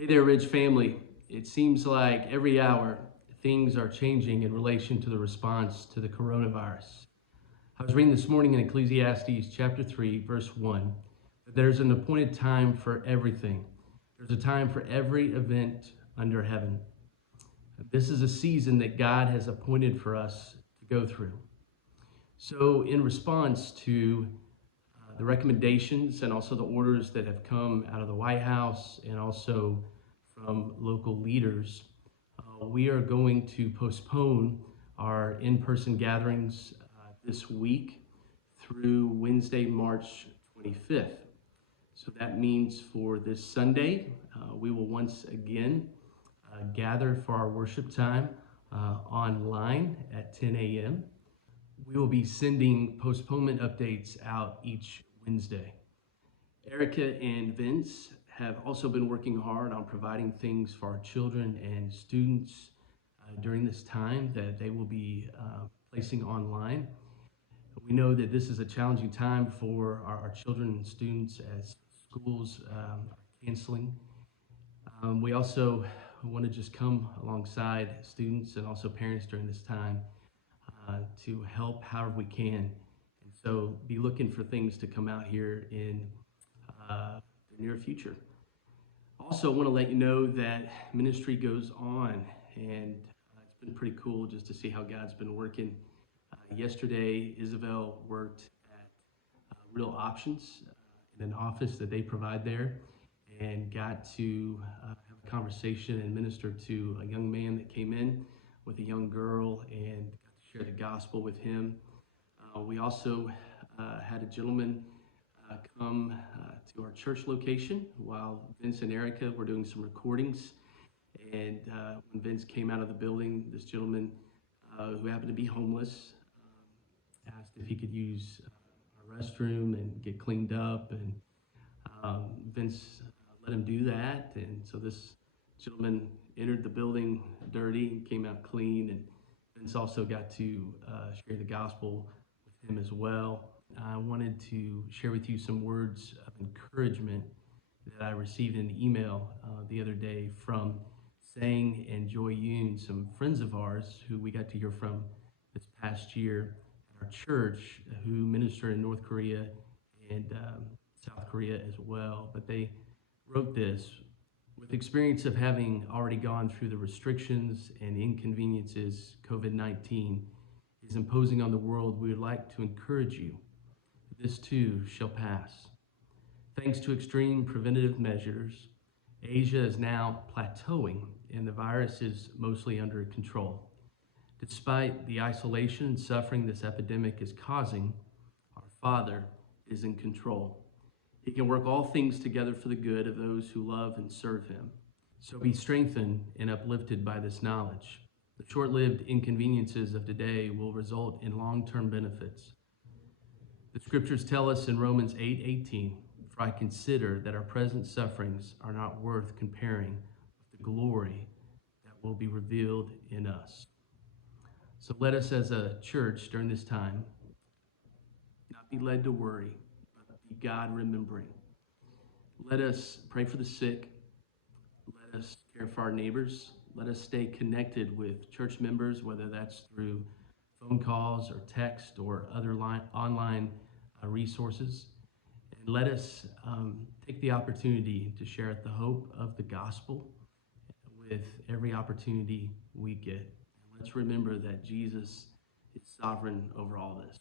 Hey there, Ridge family. It seems like every hour things are changing in relation to the response to the coronavirus. I was reading this morning in Ecclesiastes chapter 3, verse 1, that there's an appointed time for everything. There's a time for every event under heaven. This is a season that God has appointed for us to go through. So, in response to the recommendations and also the orders that have come out of the White House and also from local leaders, we are going to postpone our in-person gatherings this week through Wednesday, March 25th. So that means for this Sunday, we will once again gather for our worship time online at 10 a.m. We will be sending postponement updates out each Wednesday. Erica and Vince have also been working hard on providing things for our children and students during this time that they will be placing online. We know that this is a challenging time for our children and students as schools are canceling. We also want to just come alongside students and also parents during this time to help however we can. And so be looking for things to come out here in the near future. Also, want to let you know that ministry goes on, and it's been pretty cool just to see how God's been working. Yesterday, Isabel worked at Real Options in an office that they provide there, and got to have a conversation and minister to a young man that came in with a young girl and got to share the gospel with him. We also had a gentleman come to our church location while Vince and Erica were doing some recordings. And when Vince came out of the building, this gentleman who happened to be homeless asked if he could use our restroom and get cleaned up. And Vince let him do that. And so this gentleman entered the building dirty and came out clean. And Vince also got to share the gospel with him as well. I wanted to share with you some words of encouragement that I received in an email the other day from Sang and Joy Yoon, some friends of ours who we got to hear from this past year at our church, who minister in North Korea and South Korea as well. But they wrote this: with experience of having already gone through the restrictions and inconveniences COVID-19 is imposing on the world, we would like to encourage you. This too shall pass. Thanks to extreme preventative measures, Asia is now plateauing and the virus is mostly under control. Despite the isolation and suffering this epidemic is causing, our Father is in control. He can work all things together for the good of those who love and serve him. So be strengthened and uplifted by this knowledge. The short-lived inconveniences of today will result in long-term benefits. The scriptures tell us in Romans 8:18, for I consider that our present sufferings are not worth comparing with the glory that will be revealed in us. So let us as a church during this time not be led to worry, but be God remembering. Let us pray for the sick. Let us care for our neighbors. Let us stay connected with church members, whether that's through phone calls or text or other online resources. And let us take the opportunity to share the hope of the gospel with every opportunity we get. And let's remember that Jesus is sovereign over all this.